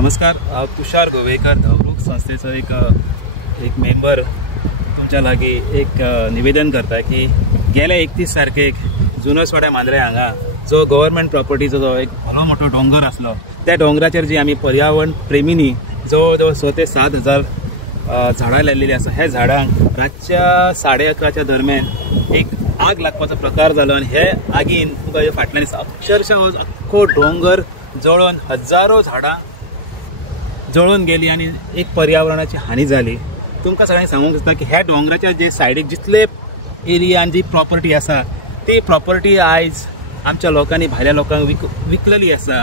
नमस्कार, तुषार गोवेकर धवरूक संस्थेचो एक मेंबर तुमच्या लागी एक निवेदन करता की गेल्या 31 तारखेक जुनसवाड्या मांद्रे हांगा जो गव्हर्नमेंट प्रॉपर्टीचो जो एक भलो मोठो डोंगर आसलो त्या डोंगराचेर जी आमी पर्यावरण प्रेमींनी जवळ जवळ 6 ते 7 हजार झाडां लायिल्लीं आसा। हे झाडांक रातच्या 11:30 दरम्यान एक आग लागपाचो प्रकार जालो आणि हे आगीन तुका फाटल्यान अक्षरशः अख्खो डोंगर जळोवन हजारो झाडां जळोवन गेली आणि एक पर्यावरणाची हानी जाली। तुमकां सगळ्यांक सांगूंक सोदता की ह्या डोंगराच्या जे सायडीक जितले एरियान जी प्रॉपर्टी आसा ती प्रॉपर्टी आयज आमच्या लोकांनी भायल्या लोकांक विकलेली आसा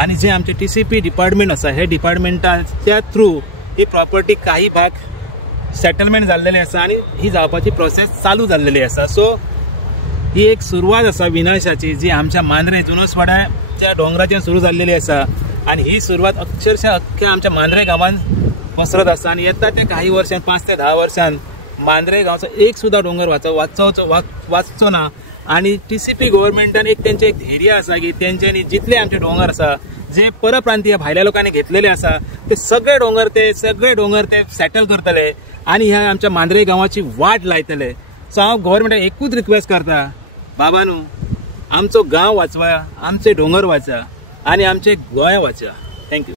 आणि जे आमचे TCP डिपार्टमेंट आसा हे डिपार्टमेंटाच्या थ्रू ही प्रॉपर्टी काही भाग सेटलमेंट जाल्लेली आसा आणि ही जावपाची प्रोसेस चालू जाल्लेली आसा। सो ही एक सुरवात आसा विनाशाची जी आमच्या मांद्रे जुनसवाड्याच्या डोंगराच्यान सुरू जाल्लेली आसा आणि ही सुरवात अक्षरशः अख्ख्या आमच्या मांद्रे गांवांत पसरत आसा आणि येता ते काही वर्षां 5 ते 10 वर्षांत मांद्रे गांवचो एक सुद्धा डोंगर वाचचो ना आणि TCP गव्हर्नमेंटान एक तेंचे एक धैर्य आसा की तेंच्यांनी जितले आमचे डोंगर आसा जे परप्रांतीय भायल्या लोकांनी घेतलेले आसा ते सगळे डोंगर ते सेटल करतले आणि ह्या आमच्या मांद्रे गांवाची वाट लायतले। सो हांव गव्हर्नमेंटाक एकूच रिक्वेस्ट करता, बाबानू आमचो गांव वाचवा, आमचे डोंगर वाचा आणि आमचे गोंय वाचा। थँक्यू।